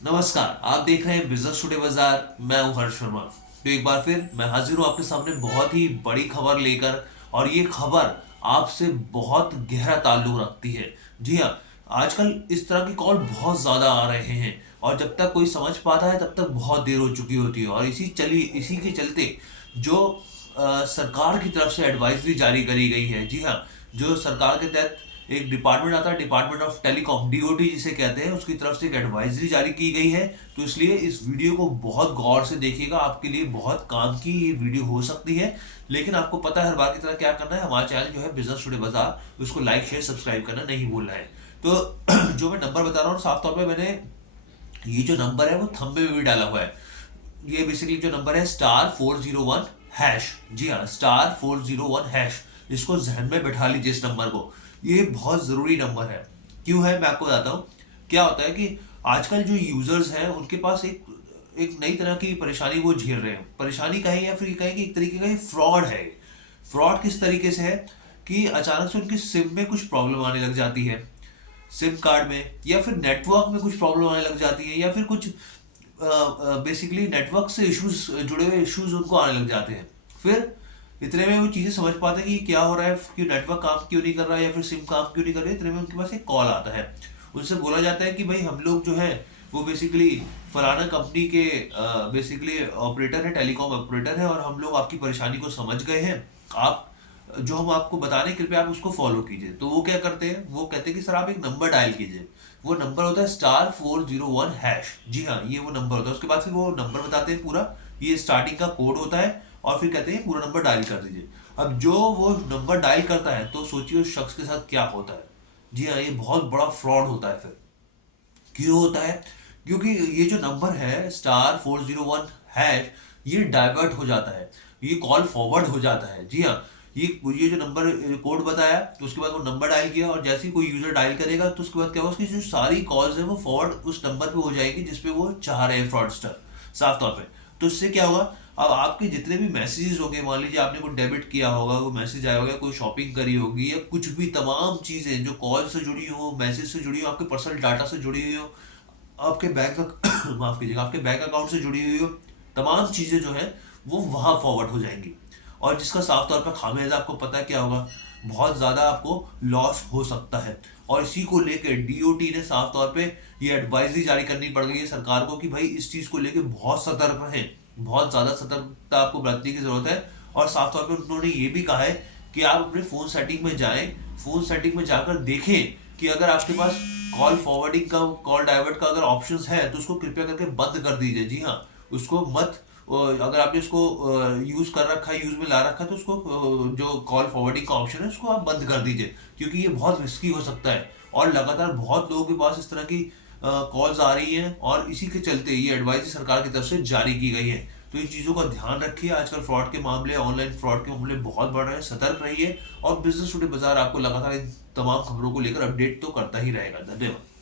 नमस्कार, आप देख रहे हैं बिजनेस टुडे बाजार। मैं हूं हर्ष शर्मा। तो एक बार फिर मैं हाजिर हूं आपके सामने बहुत ही बड़ी खबर लेकर। और ये खबर आपसे बहुत गहरा ताल्लुक रखती है। जी हाँ, आजकल इस तरह की कॉल बहुत ज़्यादा आ रहे हैं और जब तक कोई समझ पाता है तब तक बहुत देर हो चुकी होती है। और इसी के चलते जो सरकार की तरफ से एडवाइजरी जारी करी गई है। जी हाँ, जो सरकार के तहत एक डिपार्टमेंट आता है, डिपार्टमेंट ऑफ टेलीकॉम, डीओटी जिसे कहते हैं, उसकी तरफ से एक एडवाइजरी जारी की गई है। तो इसलिए इस वीडियो को बहुत गौर से देखिएगा, आपके लिए बहुत काम की ये वीडियो हो सकती है। लेकिन आपको पता है हर बार की तरह क्या करना है। हमारा चैनल जो है बिजनेस टुडे बाजार, उसको लाइक शेयर सब्सक्राइब करना नहीं भूलना है। तो जो मैं नंबर बता रहा हूँ, साफ तौर पर मैंने ये जो नंबर है वो थंबे में भी डाला हुआ है। ये बेसिकली जो नंबर है *401#। जी हाँ, *401#। इसको जहन में बैठा लीजिए इस नंबर को। ये बहुत जरूरी नंबर है। क्यों है, मैं आपको बताता हूँ। क्या होता है कि आजकल जो यूजर्स हैं उनके पास एक एक नई तरह की परेशानी वो झेल रहे हैं। परेशानी कहें या फिर कहें कि एक तरीके का ये फ्रॉड है। फ्रॉड किस तरीके से है कि अचानक से उनकी सिम में कुछ प्रॉब्लम आने लग जाती है, सिम कार्ड में, या फिर नेटवर्क में कुछ प्रॉब्लम आने लग जाती है, या फिर कुछ बेसिकली नेटवर्क से इश्यूज, जुड़े हुए इश्यूज उनको आने लग जाते हैं। फिर इतने में वो चीज़ें समझ पाते हैं कि क्या हो रहा है, कि नेटवर्क काम क्यों नहीं कर रहा है या फिर सिम काम क्यों नहीं कर रही है। इतने में उनके पास एक कॉल आता है। उनसे बोला जाता है कि भाई हम लोग जो है वो बेसिकली फलाना कंपनी के बेसिकली ऑपरेटर है, टेलीकॉम ऑपरेटर है, और हम लोग आपकी परेशानी को समझ गए हैं। आप जो हम आपको बता रहे हैं कृपया आप उसको फॉलो कीजिए। तो वो क्या करते हैं, वो कहते हैं कि सर आप एक नंबर डायल कीजिए। वो नंबर होता है *401#। जी हाँ, ये वो नंबर होता है। उसके बाद फिर वो नंबर बताते हैं पूरा, ये स्टार्टिंग का कोड होता है, और फिर कहते हैं पूरा नंबर डायल कर दीजिए। अब जो वो नंबर डायल करता है तो सोचिए उस शख्स के साथ क्या होता है। जी हाँ, ये बहुत बड़ा फ्रॉड होता है। फिर क्यों होता है? क्योंकि ये जो नंबर है *401#, ये डाइवर्ट हो जाता है, ये कॉल फॉरवर्ड हो जाता है। जी हाँ, ये जो नंबर कोड बताया, तो उसके बाद वो नंबर डायल किया, और जैसे ही कोई यूजर डायल करेगा तो उसके बाद क्या होगा, उसकी जो सारी कॉल्स है वो फॉरवर्ड उस नंबर पे हो जाएगी जिसपे वो चाह रहे हैं फ्रॉडस्टर, साफ तौर पे। तो इससे क्या होगा, अब आपके जितने भी मैसेजेस होंगे, मान लीजिए आपने कोई डेबिट किया होगा, वो मैसेज आया होगा, कोई शॉपिंग करी होगी, या कुछ भी तमाम चीज़ें जो कॉल से जुड़ी हो, मैसेज से जुड़ी हो, आपके पर्सनल डाटा से जुड़ी हुई हो, आपके माफ कीजिएगा, आपके बैंक अकाउंट से जुड़ी हुई हो, तमाम चीज़ें जो है वो वहाँ फॉरवर्ड हो जाएंगी। और जिसका साफ तौर पर खामियाजा आपको पता है क्या होगा, बहुत ज़्यादा आपको लॉस हो सकता है। और इसी को लेकर डीओटी ने साफ तौर पे ये एडवाइजरी जारी करनी पड़ गई है सरकार को कि भाई इस चीज़ को लेकर बहुत सतर्क रहें, बहुत ज़्यादा सतर्कता आपको बरतने की ज़रूरत है। और साफ तौर पे उन्होंने ये भी कहा है कि आप अपने फ़ोन सेटिंग में जाएं, फ़ोन सेटिंग में जाकर देखें कि अगर आपके पास कॉल फॉरवर्डिंग का, कॉल डाइवर्ट का अगर ऑप्शंस है तो उसको कृपया करके बंद कर दीजिए। जी हाँ, उसको मत अगर आपने उसको यूज कर रखा है, यूज में ला रखा है, तो उसको जो कॉल फॉरवर्डिंग का ऑप्शन है उसको आप बंद कर दीजिए, क्योंकि ये बहुत रिस्की हो सकता है। और लगातार बहुत लोगों के पास इस तरह की कॉल्स आ रही हैं, और इसी के चलते ये एडवाइस सरकार की तरफ से जारी की गई है। तो इन चीज़ों का ध्यान रखिए। आजकल फ्रॉड के मामले, ऑनलाइन फ्रॉड के मामले बहुत बढ़ रहे हैं, सतर्क रहिए। और बिजनेस टुडे बाजार आपको लगातार इन तमाम खबरों को लेकर अपडेट तो करता ही रहेगा। धन्यवाद।